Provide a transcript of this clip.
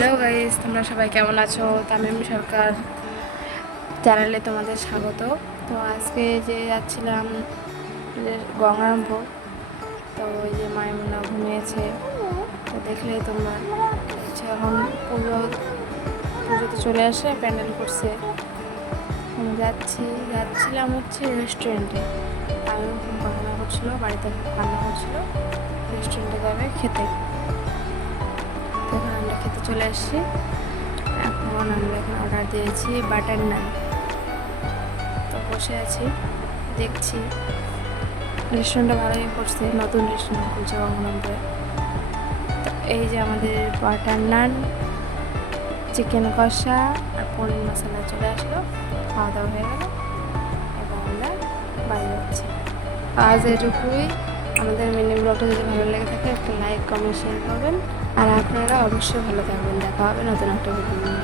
Hello guys, তোমরা সবাই কেমন আছো? তামিম সরকার চ্যানেলে তোমাদের স্বাগত। তো আজকে যে যাচ্ছিলাম গঙ্গারামপুর, তো ওই যে মাইমুনা ঘুমিয়েছে, তো দেখলেই তোমরা এখন পুজোতে চলে আসে, প্যান্ডেল করছে। আমি যাচ্ছিলাম হচ্ছে রেস্টুরেন্টে। আমি খুব বাহানা করছিলো, বাড়িতে খুব কান্না করছিলো, রেস্টুরেন্টে যাবে খেতে। তখন আমরা খেতে চলে আসছি। এখন আমরা এখানে অর্ডার দিয়েছি বাটার নান। তো বসে আছি, দেখছি রেস্টুরেন্টটা ভালোই করছে, নতুন রেস্টুরেন্ট খুলছে গঙ্গারামপুরে। তো এই যে আমাদের বাটার নান, চিকেন কষা আর পনির মশলা চলে আসলো, খাওয়া দাওয়া হয়ে গেল। এবার আমরা বাড়ি যাচ্ছি। আজ এটুকুই। আমাদের মিনি ব্লগটা যদি ভালো লেগে থাকে একটা লাইক, কমেন্ট, শেয়ার করবেন। আর আপনারা অবশ্যই ভালো থাকবেন। দেখা হবে নতুন একটা ভিডিও নিয়ে।